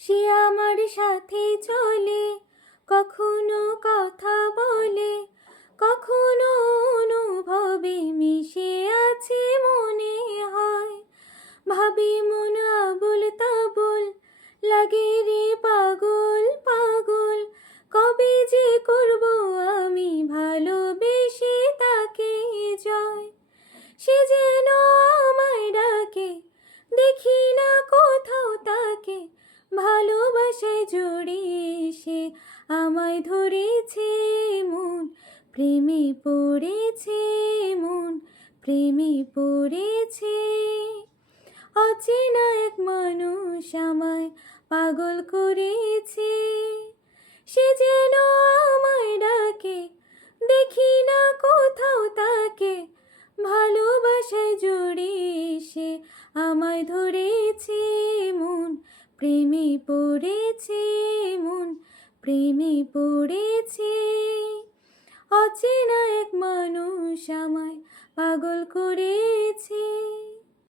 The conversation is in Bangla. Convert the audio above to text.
সে আমার সাথে চলে, কখনো কথা বলে, কখনো অনুভবে মিশে আছে মনে হয়। ভাবি মন আবুল তাবুল, লাগে রে পাগল পাগল। কবে যে করব আমি ভালোবেসে তাকে জয়। সে যেন আমায় ডাকে, দেখি না কোথাও তাকে। ভালোবাসায় জড়িয়ে সে আমায় ধরেছে মন, প্রেমে পড়েছে মন, প্রেমে পড়েছে। অচেনা এক মানুষ আমায় পাগল করেছে। সে যেন আমায় ডাকে, দেখি না কোথাও তাকে। ভালোবাসায় জড়িয়ে সে আমায় ধরেছে মন, প্রেমে পড়েছে মন, প্রেমে পড়েছে। অচেনা এক মানুষ আমায় পাগল করে